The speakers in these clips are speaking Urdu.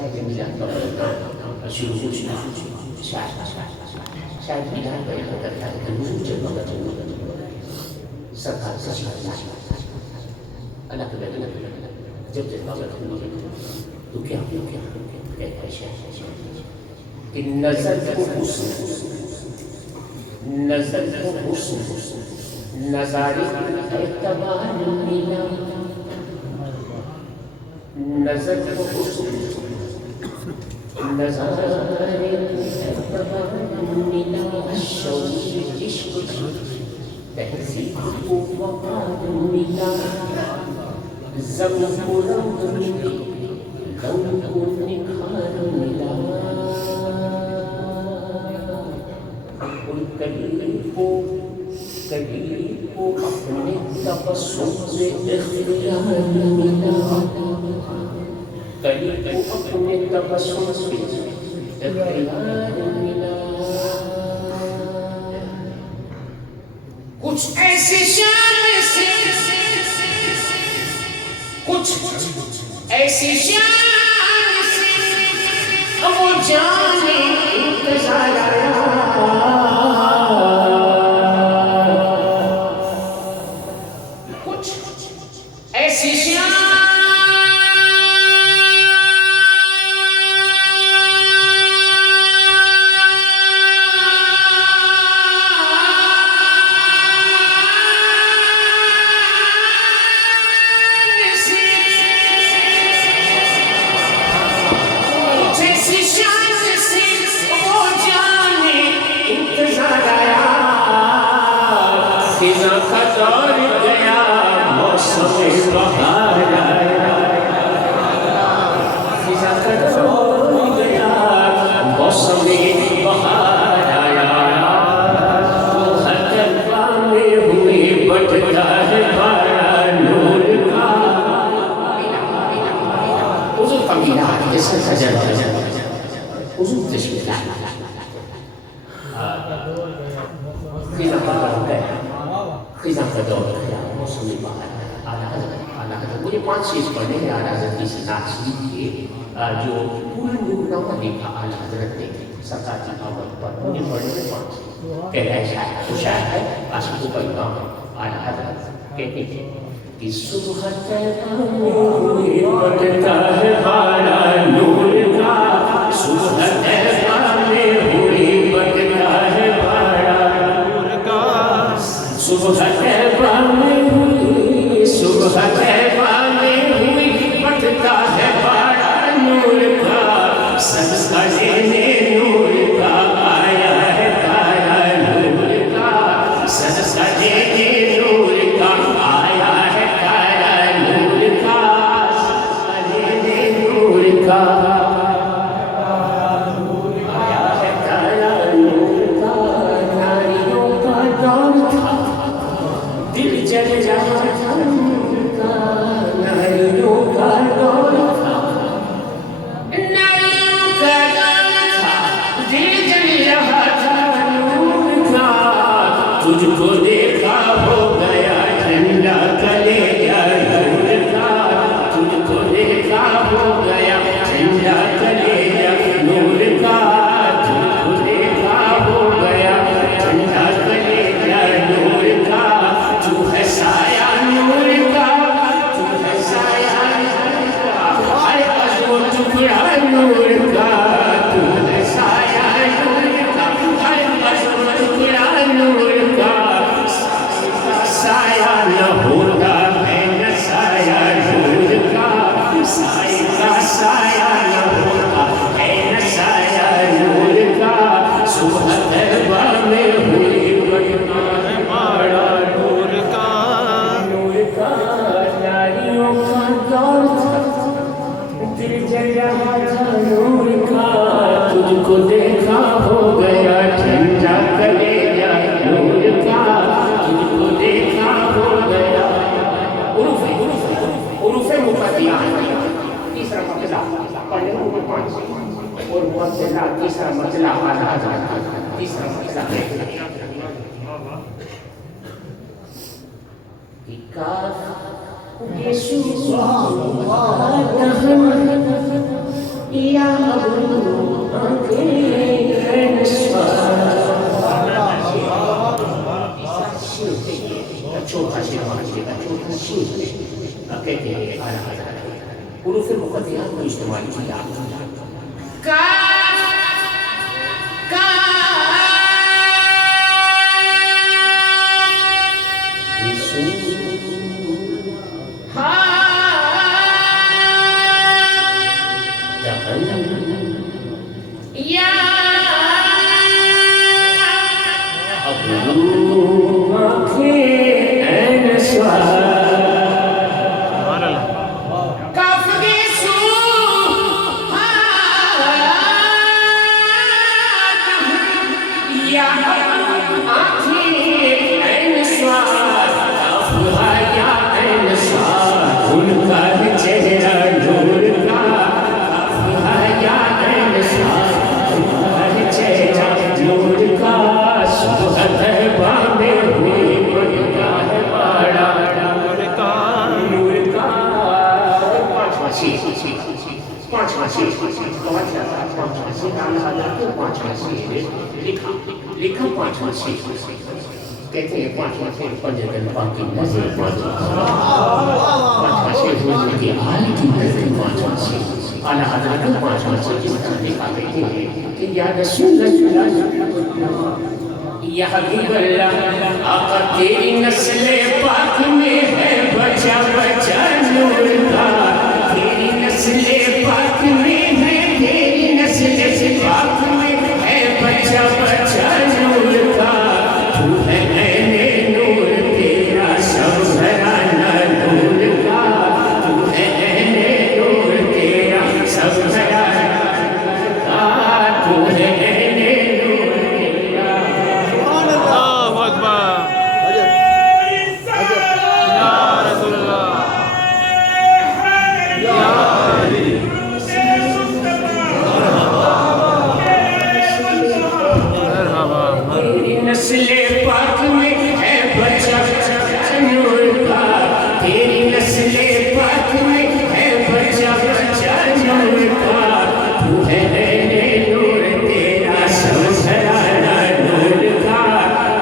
شاید میلاد شروع شاید میلاد کا ایک کرتا ہے کہ حضور جب وقت سرکار سے اللہ کے جب وقت تو کیا کہتا ہے کہ نظر کو حسن نظارے اعتبار ملا نظر کو حسن نظارے اعتبار ملا شوق عشق تہذیب کو وقار ملا زم کو رنگ ملی رنگ کو نکھار ملا کبھی کو اپنے تبسم سے اختیار ملا کبھی کو اپنے تبسم سے اختیار ملا کچھ ایسی شان سے کچھ ایسی شان سے وہ جانے انتظار آیا مجھے 5 چیز پڑھنے ہیں اعلیٰ حضرت کی ناچی کی جو پورا نورنامہ لکھا اعلیٰ حضرت نے سرکار کی آمد پر مجھے پڑھنے میں 5 چیز کہہ رہے ہیں تو شاید ہے عاشقوں کا امام اعلیٰ حضرت کہتے ہیں کہ صبح تیرا ہوئی بڑھتا ہے ہمارا نور کا صبح تیرا ہوئی بڑھتا ہے ہمارا نور کا صبح تیرا ہوئی صبح تیرا ہوئی بڑھتا ہے ہمارا نور کا صدقہ دینے نور کا آیا ہے تارا نور کا صدقہ دینے نور کا آیا ہے تارا نور کا صدقہ دینے نور کا آیا ہے تارا نور کا ناریوں کا دور تھا دل جل جاتا تھا ناریوں کا دور تھا ناریوں کا دور تھا دل جل رہا تھا نور کا تجھ کو دیکھا ہو گیا ٹھنڈا کلیجہ نور کا تجھ کو دیکھا ہو گیا ٹھنڈا کلیجہ نور کا تجھ کو دیکھا ہو گیا ٹھنڈا کلیجہ نور کا تو ہے سایہ نور کا تو ہے سایہ نور کا ہر عزم و ٹکڑا نور کا تو ہے سایہ نور کا ہر عزم و ٹکڑا نور کا سایہ نہ ہوتا ہے نہ سایہ نور کا سایہ کا سایہ نہ ہوتا ہے نہ سایہ نور کا صبح طیبہ میں ہوئی بڑھتا ہے ہمارا نور کا ناریوں کا دور تھا دل جل رہا تھا نور کا تجھ کو دیکھا ہو گیا ٹھنڈا کلیجہ نور کا تجھ کو دیکھا ہو گیا حروف مقطعہ تیسرا مطلع پڑھنے میں 5 اور مطلع تیسرا مطلع اعلیٰ حضرت تیسرا مطلع کاف یسوع یا فتحات کو استعمال کیا لکھا پانچواں شیر کہتے ہیں پانچواں شیر پنجتن پاکی نظر پانچواں شیر ہونے کے حال کی نظر پانچواں شیر اعلیٰ حضرت پانچواں شیر جس طرح لکھا کہتے ہیں کہ یا رسول اللہ یا حبیب اللہ آقا تیری نسل پاک میں ہے بچا بچا نور کا تیری نسل پاک میں ہے تیری نسل پاک میں ہے بچا بچا نور کا تو ہے عین نور تیرا سب گھرانہ نور کا تو ہے عین نور تیرا سب گھرانہ کا تو ہے عین نور تیرا اللہ اکبر یا رسول اللہ یا علی نسل پاک میں ہے بچا بچا نور کا تیری نسل پاک میں ہے بچا بچا نور کا تو ہے عین نور تیرا سب گھرانہ نور کا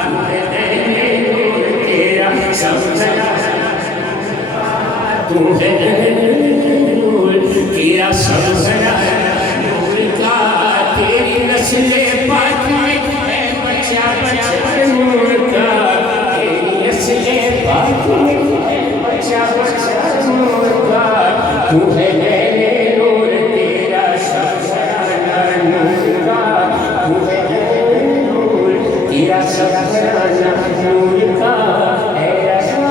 تو ہے عین نور تیرا سب گھرانہ تو ہے عین نور تیرا سب گھرانہ نور کا تیری نسل پاک میں بچا بچا نور کا تیری نسل پاک میں بچا بچا نور کا تو ہے عین نور تیرا سب گھرانہ نور کا تو ہے عین نور تیرا سب گھرانہ نور کا اے رضا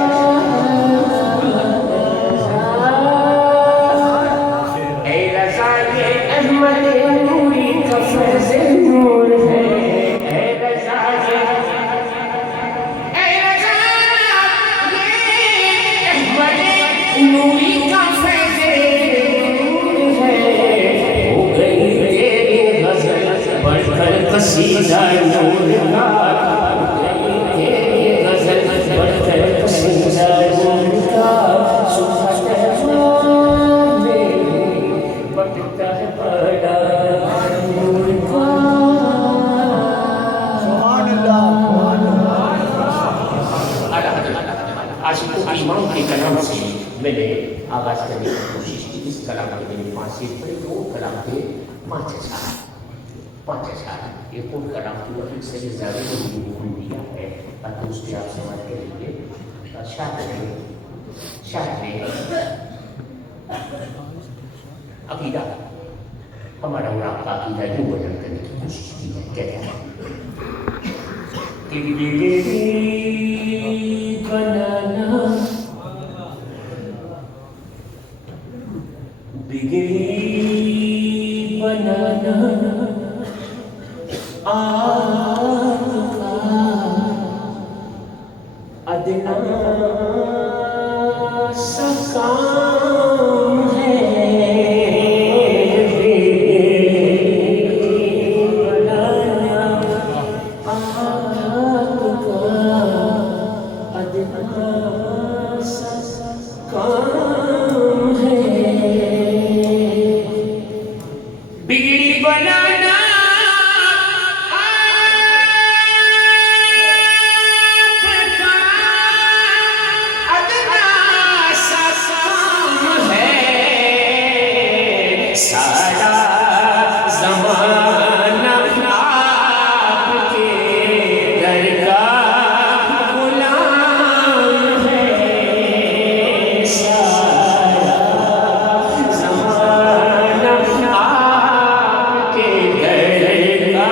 اے رضا یہ احمد نوری کا فیض نور ہے نوری کا فیض نور ہے ہو گئی تیری غزل بڑھ کر قصیدہ نور کا ہو گئی تیری غزل بڑھ کر قصیدہ نور کا صبح تہوار میں بٹتا ہے بڑا نور کا سبحان اللہ عاشقوں کی امام کے کلام سے میں نے آغاز کرنے کی کوشش کی اس کلام میں نے 5 شعر پڑھے تو وہ کلام کے 5 اشعار یہ کون کلام کی وقت سے زیادہ کو بھول دیا ہے تاکہ اس پہ آپ سمجھ کے لیے شاعر نے عقیدہ ہمارا اور آپ کا عقیدہ جو بیان کرنے کی کوشش کی ہے کہتے ہیں کہ بنانا بگڑی بنانا آپ کا ادنا سا کام ہے بنانا آپ کا ادنا سا کام ہے بگڑی بنانا آپ کا ادنا سا کام ہے سارا زمانہ آپ کے در کا غلام ہے، سارا زمانہ آپ کے در کا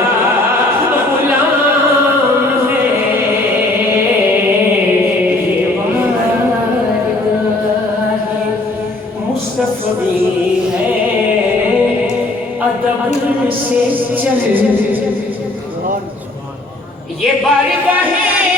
غلام ہے، مصطفی ہے ادب سے چل، یہ بارگاہ ہے